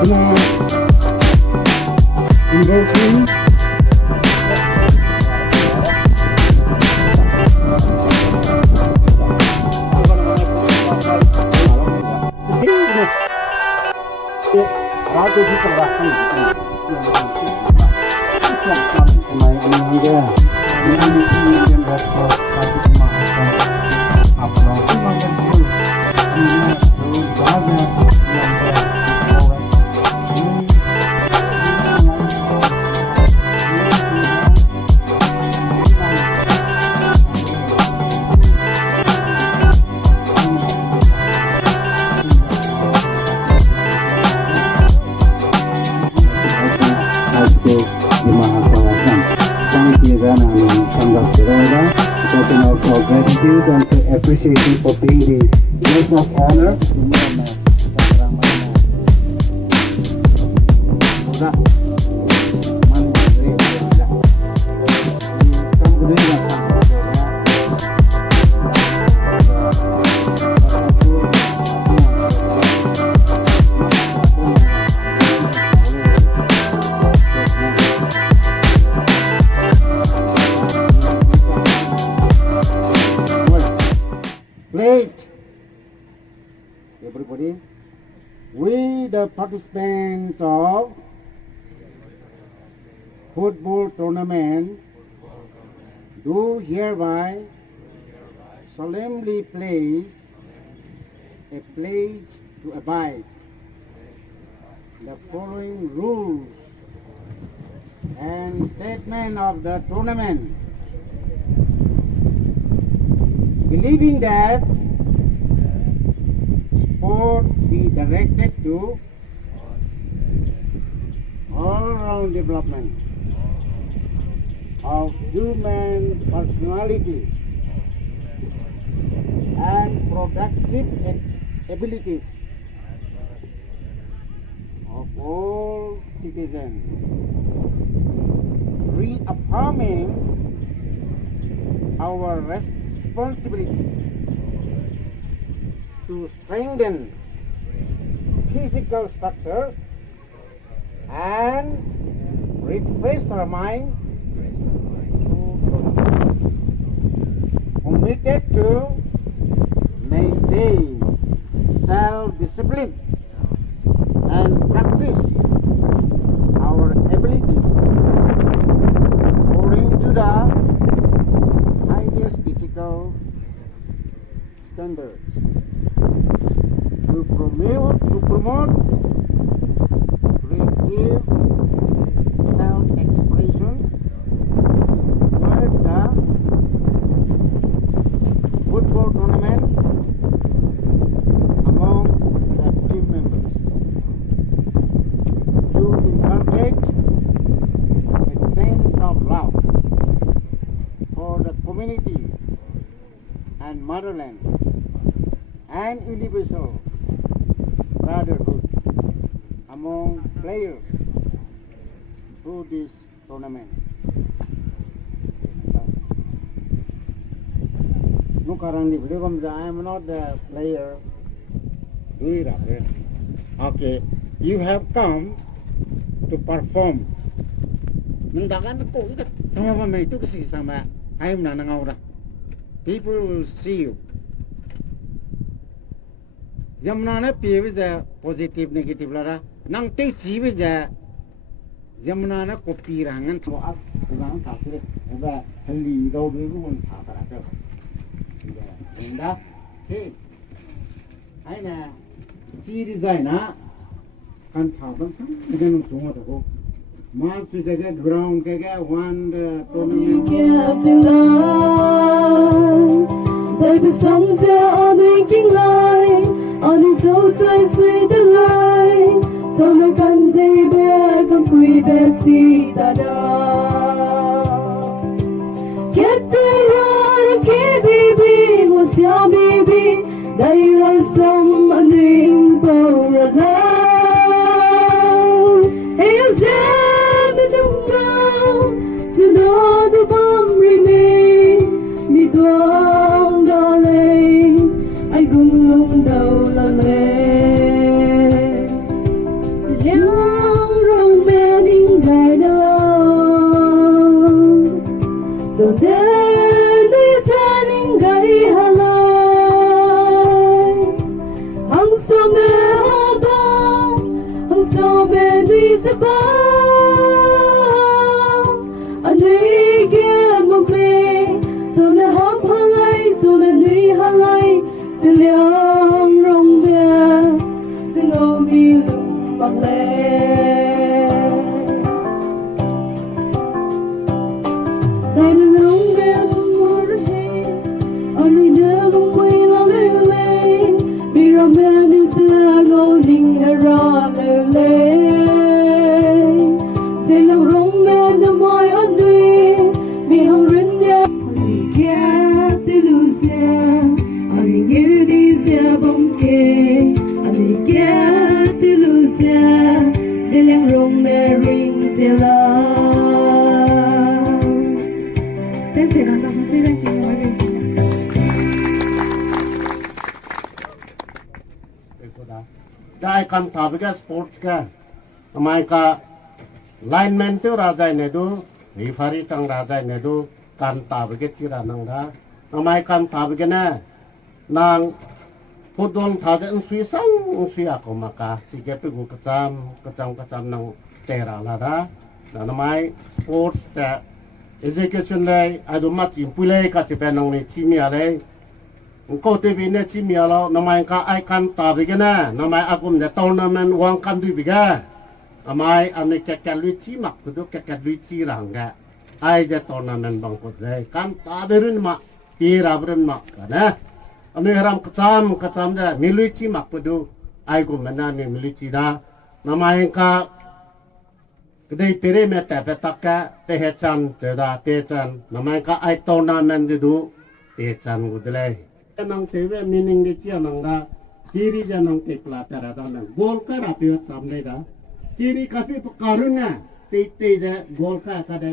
invoking gratitude and appreciation for being the guest of honor. Everybody, we the participants of football tournament do hereby solemnly place a pledge to abide the following rules and statement of the tournament, believing that sport be directed to all-round development of human personality and productive abilities of all citizens, reaffirming our responsibilities to strengthen physical structure and refresh our mind, committed to maintain self-discipline and practice our abilities according to the highest ethical standards. To promote creative self-expression toward the football tournaments among the team members, to inculcate a sense of love for the community and motherland and universal brotherhood among players through this tournament. I am not the player. Okay, you have come to perform. People will see you. Jamna na piye with positive negative lara nang te chi with jamna na copy rangan to up lang ta se ba hali do bi mun tha ta ra ta inda he ai na chi design na kan tha ban sam idan to ma to ma pi ga ground ga one tournament baby songs are making light on its outside sweet light so no can say back and put that seat get the run okay baby was your baby there are some name for a love hey ZEME don't know to know the bomb remain me down darling I go down la Yang rong me ding gai na so de di sa ding gai halai hang so me ho ba hang so me di sa ba anei ge mo me so na hop halai so na nui halai si liang rong me si ngô mi lung bang le Say the room there's more ahead Only the long way la le le Be a man is a golden hera le le Say the room man the boy a dream Be hungry now Only get to lose ya Only get this ya bonke Only get to lose ya Say the room man ring till love That's it, I'm not going to say that to you.ได้คำถามไปแค่สปอร์ตแค่ทำไมก็ไลน์แมนที่ราใจเนี่ยดูรีฟารีจังราใจเนี่ยดูการตาไปแค่ที่รานังได้ทำไมการตาไปแค่น่ะนางพูดโดนท่าจะอุศสังอุศยากรมากาสิเก็บไปกูกระจำนางเตราละได้แล้วทำไมสปอร์ตแต่education เลยไอ้ดูมาจิมปุเลยก็จะเป็นนางนี่ที่มีอะไรก็ที่เป็นเนี่ยที่มีอะไรน้ำมันก็ไอ้กันตาไปกันนะน้ำมันอากุมเนี่ยตอนนั้นมันวางกันด้วยไปกันน้ำมันอันนี้แก่ลุยที่มักก็ดูแก่ลุยที่หลังกันไอ้จะตอนนั้นมันบางคนเลยกันตาเดินมาปีราบเดินมากันนะอันนี้รำกระจำเนี่ยมีลุยที่มักก็ดูไอ้กุมมันนั่นมีลุยที่นะน้ำมันก็ก็ได้เปรี้ยแต่ไปตักแกไปเฮจันเจอดาเปจันน้ำมันก็ไอ้ตอนนั้นมันจะดูเปจันกูเลยนางเทวะมีนิ่งดิเชียนางดาทีรีจะนางเก็บลาแต่ละตอนนั้นโกลก็รับอยู่ทำได้ดาทีรีกับพี่การุณน่ะตีเดโกลก็ได้